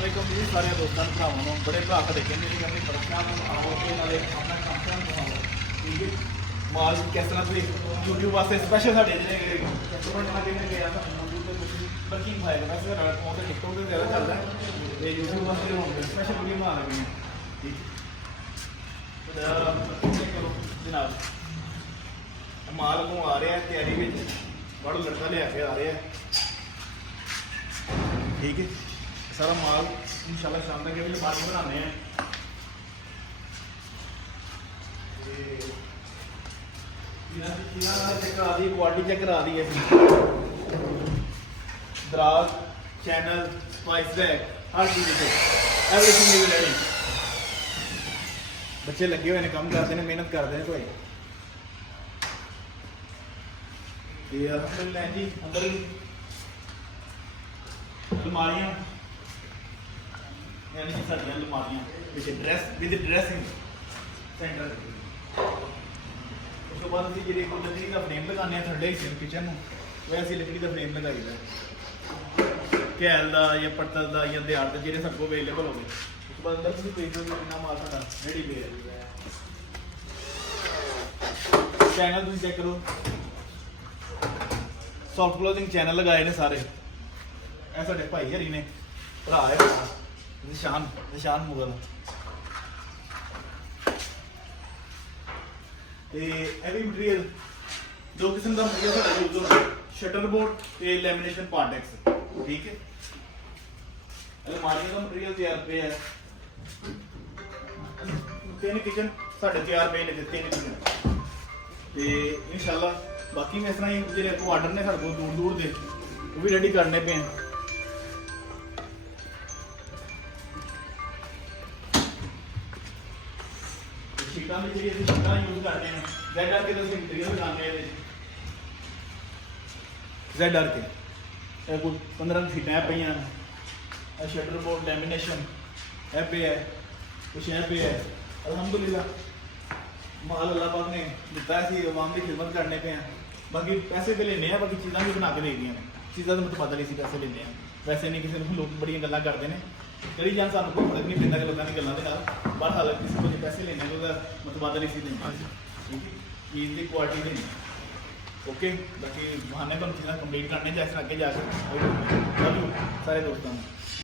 वालेकुम जी सारे दोस्तों भरावां नूं बड़े भरा के देखे नहीं कहते बड़ा आओ के नाले अपना काम दिखाओ ठीक है माल किस तरह से यूट्यूब वास्ते स्पेशल साढ़े जिहड़े कस्टमर ने कहने गया यूट्यूब पे कुछ वर्किंग फाइल वैसे फोन ते टिकटॉक ते ज़्यादा चलता है ये यूट्यूब वास्ते होंगे स्पेशल वीडियो बना लगे हैं ठीक है चेक करो जनाब माल को आ रहा है तैयारी में बड़ा लड़का ले आके आ रहा है ठीक है सारा माल इंशाल्लाह शाम तक ये बात बनाने हैं चेक करा दी क्वालिटी चेक करा दी है दराज channel spice bag her cheese everything is ready बच्चे लगे हुए हैं काम करते हैं मेहनत करते हैं कोई ये अल्हम्दुलिल्लाह जी अंदर अलमारियां यानी कि साड़ियां अलमारियां विद ड्रेसिंग सेंटर उस तो बाद असं जी लकड़ी का फ्रेम लगाने थोड़े हिस्से किचन वैसे लकड़ी का फ्रेम लगाई दा कैल का या पत्तल का या दिहाड़ का जो सब अवेलेबल हो गए उस तो बाद अंदर तुम देख लो कितना माल सारा रेडी पे है चैनल तुम चेक करो सॉफ्ट क्लोथिंग चैनल लगाए ने सारे ਇਹ ਸਾਡੇ ਭਾਈ ਹਰੀ ਨੇ ਭਰਾ ਹੈ ਨਿਸ਼ਾਨ ਮੁਗਲ ਤੇ ਇਹ ਵੀ ਮਟੀਰੀਅਲ ਦੋ ਕਿਸਮ ਦਾ ਮਟੀਰੀਅਲ ਸਾਡਾ ਯੂਜ਼ ਹੁੰਦਾ ਸ਼ਟਰ ਬੋਰਡ ਤੇ ਲੈਮੀਨੇਸ਼ਨ ਪਾਰਟੈਕਸ ਠੀਕ ਹੈ ਅਲਮਾਰੀ ਦਾ ਮਟੀਰੀਅਲ ਤਿਆਰ ਪਿਆ ਹੈ ਤਿੰਨ ਕਿਚਨ ਸਾਡੇ ਤਿਆਰ ਪਏ ਨੇ ਤਿੰਨ ਕਿਚਨ ਤੇ ਇਨਸ਼ਾਅੱਲਾ ਬਾਕੀ ਮੈਂ ਇਸ ਤਰ੍ਹਾਂ ਹੀ ਜਿਹੜੇ ਕੋ ਆਰਡਰ ਨੇ ਸਾਡੇ ਕੋਲ ਦੂਰ ਦੂਰ ਦੇ ਉਹ ਵੀ ਰੈਡੀ ਕਰਨੇ ਪਏ शीटा में जी शीटा यूज करते हैं जेड आर के तो मटीरियल लगाने हैं जेड आर के कुछ 15 शीटा पे शटर बोर्ड लैमीनेशन है पे है कुछ है पे है अल्हम्दुलिल्लाह माल अल्लाह पाक ने दिता है अवाम की खिदमत करने पे हैं बाकी पैसे तो लेने हैं बाकी चीज़ा भी बना के दे दी चीज़ा तो मतलब पता नहीं सी पैसे लेने हैं वैसे नहीं किसी लोग बड़ियां गल्लां करते हैं करी जान सानू कोई फर्क नहीं पैंदा कि लोगों की गल्लां दे नाल पर हाल किसी को पैसे लेने तो मुतबादल इसी देना ठीक है चीज़ की क्वालिटी देनी ओके बाकी बहाने तुम चीज़ां कंप्लीट करने जैसे आगे जाकर सारे दोस्तों